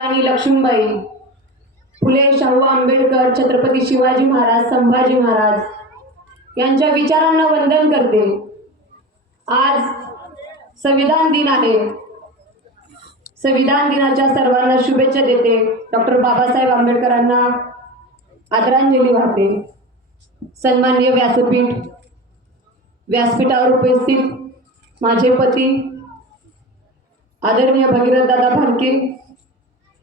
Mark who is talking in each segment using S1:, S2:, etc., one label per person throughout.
S1: आणि लक्ष्मीबाई फुले शाहू आंबेडकर छत्रपती शिवाजी महाराज संभाजी महाराज यांच्या विचारांना वंदन करते. आज संविधान दिन आहे. संविधान दिनाच्या सर्वांना शुभेच्छा देते. डॉक्टर बाबासाहेब आंबेडकरांना आदरांजली वाहते. सन्माननीय व्यासपीठ व्यासपीठावर उपस्थित माझे पती आदरणीय भगीरथ दादा भालके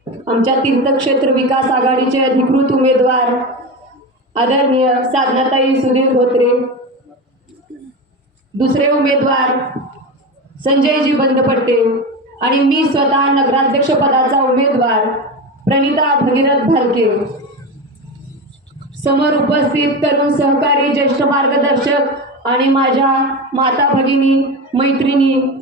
S1: आमच्या तीर्थक्षेत्र विकास आघाडीचे अधिकृत उमेदवार आदरणीय साधनाताई सुधीर धोत्रे. दुसरे उमेदवार संजयजी पडते आणि मी स्वतः नगराध्यक्ष पदाचा उमेदवार प्रणिता भगीरथ भालके. समोर उपस्थित तरुण सहकारी ज्येष्ठ मार्गदर्शक आणि माझ्या माता भगिनी मैत्रिणी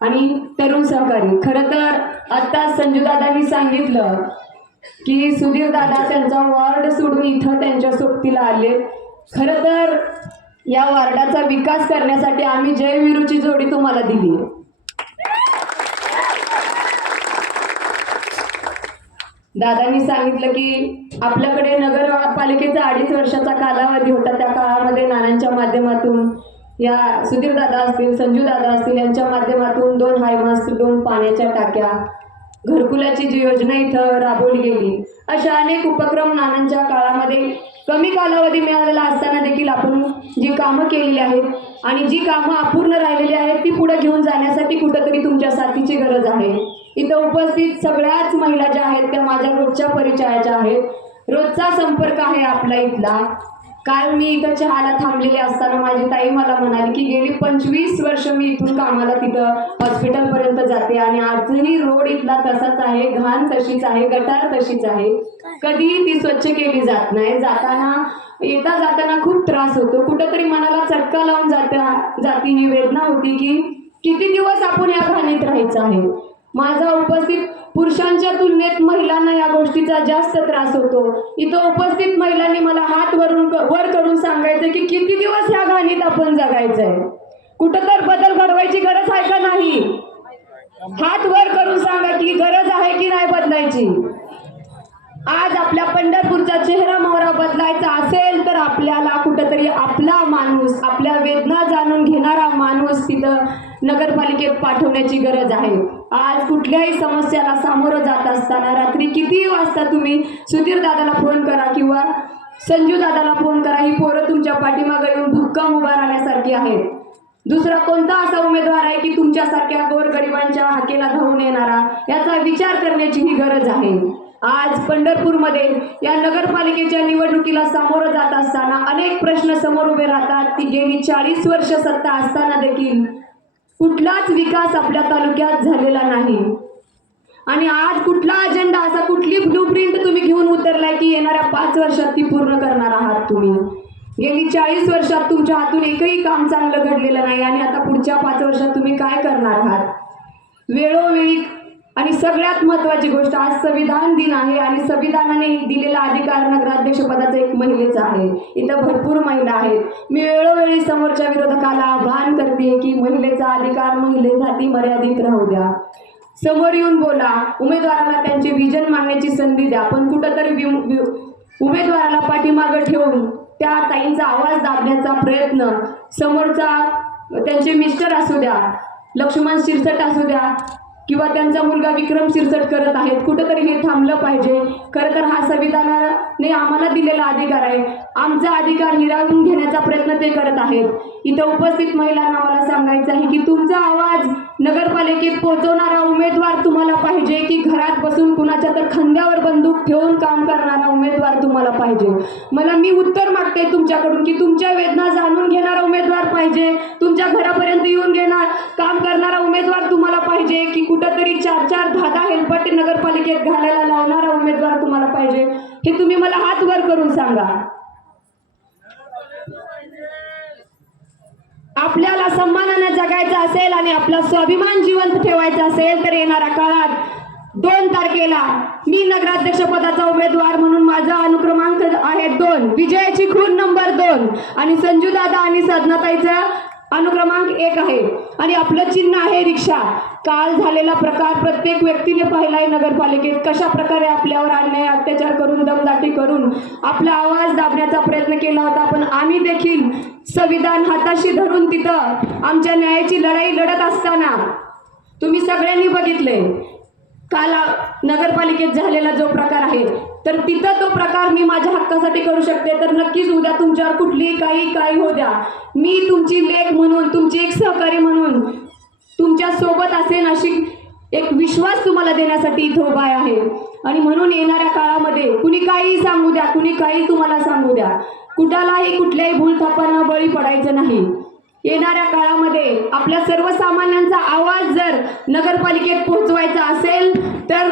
S1: आणि तरुण सहकारी. खरं तर आता संजूदादांनी सांगितलं की सुधीर दादा त्यांचा वॉर्ड सोडून इथं त्यांच्या सोबतीला आले. खरं तर या वॉर्डाचा विकास करण्यासाठी आम्ही जयवीरूची जोडी तुम्हाला दिली. दादांनी सांगितलं की आपल्याकडे नगरपालिकेचा अडीच वर्षाचा कालावधी होता त्या काळामध्ये नाण्यांच्या माध्यमातून. या सुधीर दादा असतील संजू दादा असतील यांच्या माध्यमातून दोन हायमास्ट दोन पाण्याच्या टाक्या घरकुलाची जी योजना इथं राबवली गेली अशा अनेक उपक्रम नानांच्या काळामध्ये कमी कालावधी मिळालेला असताना देखील आपण जी कामं केलेली आहेत आणि जी कामं अपूर्ण राहिलेली आहेत ती पुढे घेऊन जाण्यासाठी कुठंतरी तुमच्या साथीची गरज आहे. इथं उपस्थित सगळ्याच महिला ज्या आहेत त्या माझ्या रोजच्या परिचयाच्या आहेत. रोजचा संपर्क आहे आपला इथला. काल मी इथं चहाला थांबलेली असताना माझी ताई मला म्हणाली की गेली पंचवीस वर्ष मी इथून कामाला तिथं हॉस्पिटलपर्यंत जाते आणि आजही रोड इथला तसाच आहे घाण तशीच आहे गटार तशीच आहे. कधीही ती स्वच्छ केली जात नाही. जाताना येता जाताना खूप त्रास होतो. कुठंतरी मनाला चटका लावून जाता जाती ही वेदना होती की किती दिवस आपण या घाणीत राहायचं आहे? माझा उपस्थित पुरुषांच्या तुलनेत महिलांना या गोष्टीचा जास्त त्रास होतो. इथं उपस्थित महिलांनी मला हात वरून वर करून सांगायचं की किती दिवस ह्या घाणीत आपण जगायचंय? कुठं तर बदल घडवायची गरज आहे का नाही? हात वर करून सांगा की गरज आहे की नाही बदलायची आज आपल्या पंढरपूरचा चेहरा मोहरा बदलायचा असेल तर आपल्याला कुठंतरी आपला माणूस आपल्या वेदना जाणून घेणारा माणूस तिथं पाठवण्याची गरज आहे. आज कुठल्याही समस्याला सामोरं जात असताना रात्री कितीही वाजता तुम्ही सुधीर दादाला फोन करा किंवा संजू दादाला फोन करा ही पोरं तुमच्या पाठीमागं येऊन भक्कम उभा राहण्यासारखी आहेत. दुसरा कोणता असा उमेदवार आहे की तुमच्यासारख्या गोरगरिबांच्या हाकेला धावून येणारा? याचा विचार करण्याची ही गरज आहे. आज पंढरपूरमध्ये या नगरपालिकेच्या निवडणुकीला सामोरं जात असताना अनेक प्रश्न समोर उभे राहतात. ती गेली चाळीस वर्ष सत्ता असताना देखील कुठलाच विकास आपल्या तालुक्यात झालेला नाही. आणि आज कुठला अजेंडा असा कुठली ब्लू प्रिंट तुम्ही घेऊन उतरलाय की येणाऱ्या पाच वर्षात ती पूर्ण करणार आहात तुम्ही? गेली चाळीस वर्षात तुमच्या हातून एकही काम चांगलं घडलेलं नाही आणि आता पुढच्या पाच वर्षात तुम्ही काय करणार आहात? वेळोवेळी आणि सगळ्यात महत्वाची गोष्ट आज संविधान दिन आहे आणि संविधानाने दिलेला अधिकार नगराध्यक्ष पदाचा एक महिलेचा आहे. इथं भरपूर महिला आहेत. मी वेळोवेळी समोरच्या विरोधकाला आव्हान करते की महिलेचा अधिकार महिलेसाठी मर्यादित राहू द्या. समोर येऊन बोला उमेदवाराला त्यांचे विजन मांडण्याची संधी द्या पण कुठंतरी वि- उमेदवाराला पाठीमागं ठेवून त्या ताईंचा आवाज दाबण्याचा प्रयत्न समोरचा त्यांचे मिस्टर असू द्या लक्ष्मण शिरसट असू द्या किंवा त्यांचा मुलगा विक्रम शिरसट करत आहेत कुठंतरी हे थांबलं पाहिजे. खरं तर हा संविधानाने आम्हाला दिलेला अधिकार आहे. आमचा अधिकार हिरावून घेण्याचा प्रयत्न ते करत आहेत. इथं उपस्थित महिलांना मला सांगायचं आहे की तुमचा आवाज नगरपालिकेत पोहोचवणारा उमेदवार तुम्हाला घरात बसून कुणाच्या तर खांद्यावर बंदूक ठेवून काम करणारा उमेदवार तुम्हाला पाहिजे. मला मी उत्तर मागते तुमच्याकडून की तुमच्या वेदना जाणून घेणारा उमेदवार पाहिजे तुमच्या घरापर्यंत येऊन घेणार काम करणारा उमेदवार तुम्हाला पाहिजे की कुठंतरी चार चार दहा दहा हेलपट्टी नगरपालिकेत घालायला लावणारा उमेदवार तुम्हाला पाहिजे. हे तुम्ही मला हात वर करून सांगा. आपल्याला सन्मानाने जगायचं असेल आणि आपला स्वाभिमान जिवंत ठेवायचा असेल तर येणारा काळात दोन तारखेला मी नगराध्यक्ष पदाचा उमेदवार म्हणून माझा अनुक्रमांक आहे दोन. विजयाची खून नंबर दोन. आणि संजू दादा आणि साधनाताईचा अनुक्रमांक एक आहे. आणि आपलं चिन्ह आहे रिक्षा. काल झालेला प्रकार प्रत्येक व्यक्तीने पाहिलाय नगरपालिकेत. कशा प्रकारे आपल्यावर अन्याय अत्याचार करून दमदाटी करून आपला आवाज दाबण्याचा प्रयत्न केला होता पण आम्ही देखील संविधान हाताशी धरून तिथं आमच्या न्यायाची लढाई लढत असताना तुम्ही सगळ्यांनी बघितले काल नगरपालिकेत झालेला जो प्रकार आहे तर तिथं तो प्रकार मी माझ्या हक्कासाठी करू शकते तर नक्कीच उद्या तुमच्यावर कुठलीही काही काही हो द्या. मी तुमची लेख म्हणून तुमची एक सहकारी म्हणून तुमच्यासोबत असेन अशी एक विश्वास तुम्हाला देण्यासाठी इथं उभा आहे. आणि म्हणून येणाऱ्या काळामध्ये कुणी काही सांगू द्या कुणी काही तुम्हाला सांगू द्या. कुठालाही कुठल्याही भूलथापांना बळी पडायचं नाही. येणाऱ्या काळामध्ये आपल्या सर्वसामान्यांचा आवाज जर नगरपालिकेत पोहोचवायचा असेल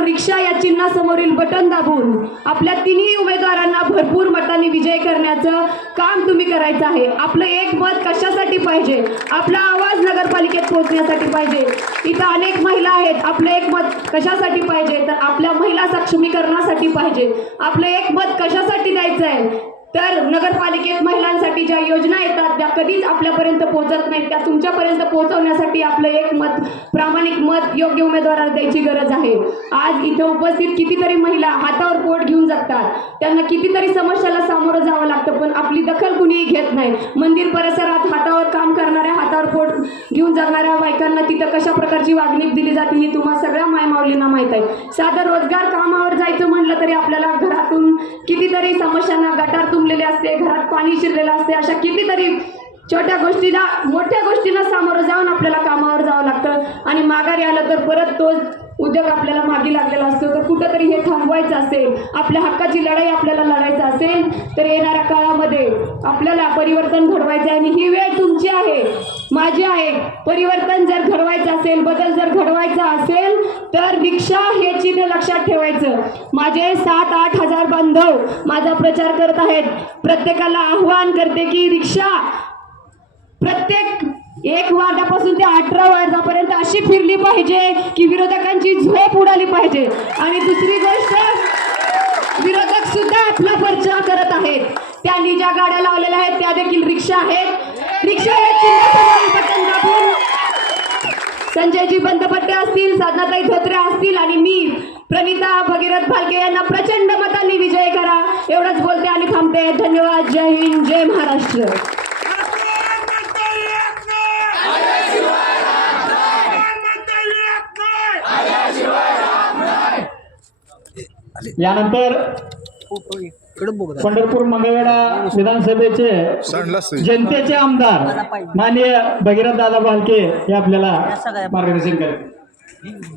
S1: रिक्षा या चिन्हासमोरील बटन दाबून आपल्या तिन्ही उमेदवारांना भरपूर मतांनी विजय करण्याचं काम तुम्ही करायचं आहे. आपलं एक मत कशासाठी पाहिजे? आपला आवाज नगरपालिकेत पोहोचण्यासाठी पाहिजे. इथं अनेक महिला आहेत. आपलं एक मत कशासाठी पाहिजे? तर आपल्या महिला सक्षमीकरणासाठी पाहिजे. आपलं एक मत कशासाठी द्यायचं आहे तर नगरपालिकेत महिलांसाठी ज्या योजना येतात त्या कधीच आपल्यापर्यंत पोहोचत नाहीत. त्या तुमच्यापर्यंत पोहोचवण्यासाठी आपलं एक मत प्रामाणिक मत योग्य उमेदवाराला द्यायची गरज आहे. आज इथं उपस्थित कितीतरी महिला हातावर पोट घेऊन जगतात. त्यांना कितीतरी समस्याला सामोरं जावं लागतं पण आपली दखल कुणीही घेत नाही. मंदिर परिसरात हातावर काम करणाऱ्या हातावर पोट घेऊन जगणाऱ्या बायकांना तिथं कशा प्रकारची वागणूक दिली जाते ही तुम्हाला सगळ्या मायमाऊलींना माहीत आहे. साधं रोजगार कामावर जायचं म्हटलं तरी आपल्याला घरातून कितीतरी समस्यांना गटार तुंबलेले असते घरात पाणी शिरलेलं असते अशा कितीतरी छोट्या गोष्टीला मोठ्या गोष्टींना सामोरं जाऊन आपल्याला कामावर जावं लागतं. आणि माघारी आलं तर परत तोच उद्योग आपल्याला मागे लागलेला असतो. तर कुठंतरी हे थांबवायचं असेल आपल्या हक्काची लढाई आपल्याला लढायचं असेल तर येणाऱ्या काळामध्ये आपल्याला परिवर्तन घडवायचं आहे. आणि ही वेळ तुमची आहे माझी आहे. परिवर्तन जर घडवायचं असेल बदल जर घडवायचा असेल तर रिक्षा हे चिन्ह लक्षात ठेवायचं. माझे सात आठ हजार बांधव माझा प्रचार करत आहेत. प्रत्येकाला आव्हान करते की रिक्षा प्रत्येक एक वार्डापासून ते अठरा वार्डापर्यंत अशी फिरली पाहिजे की विरोधकांची झोप उडाली पाहिजे. आणि दुसरी गोष्ट विरोधक सुद्धा आपला प्रचार करत आहेत. त्यांनी ज्या गाड्या लावलेल्या आहेत त्या देखील रिक्षा आहेत. रिक्षा हे चिन्हासमोरील बटन दाबून संजयजी बंदपट्टे असतील साधनाताई धोत्रे भगीरथ भालके यांना प्रचंड मतांनी विजय करा. एवढंच बोलते आणि थांबते. धन्यवाद. जय हिंद जय महाराष्ट्र.
S2: यानंतर पंढरपूर मंगळवेढा विधानसभेचे जनतेचे आमदार माननीय भगीरथ दादा भालके हे आपल्याला मार्गदर्शन करतील.